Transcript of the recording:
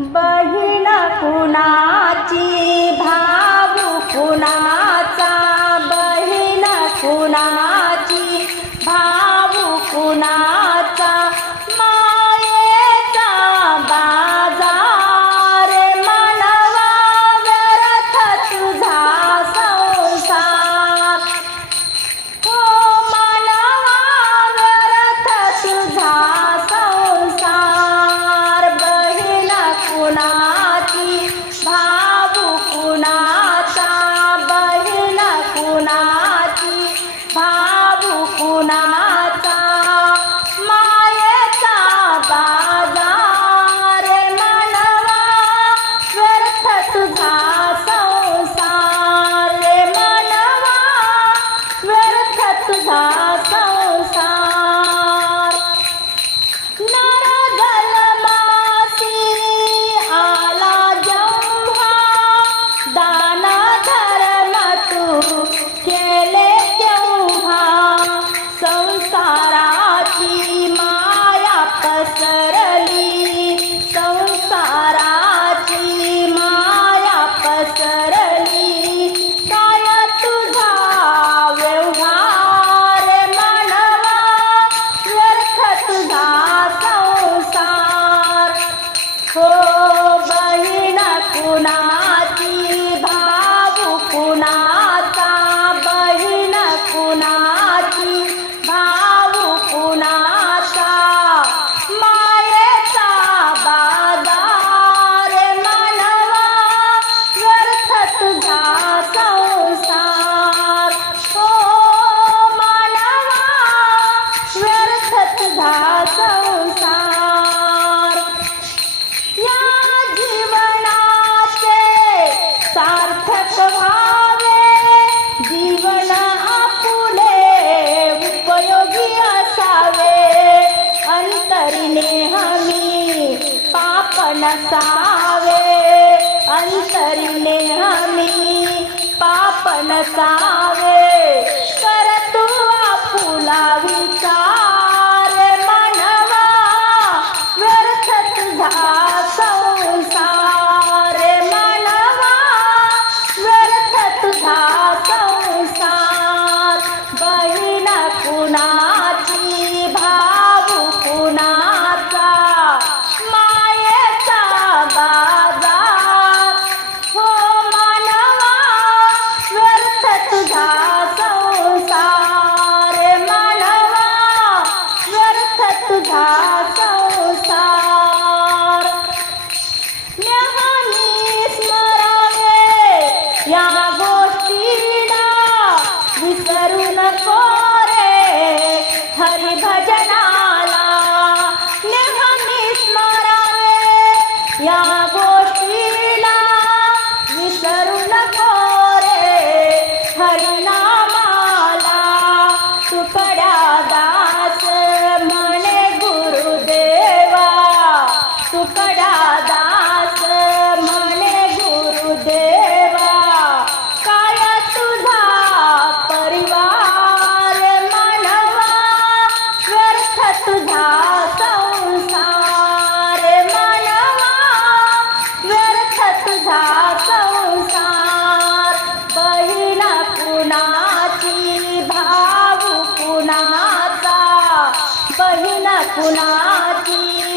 बहीण कुणाची भाऊ कुणाचा बहीण कुणा That's all. सा पुनाती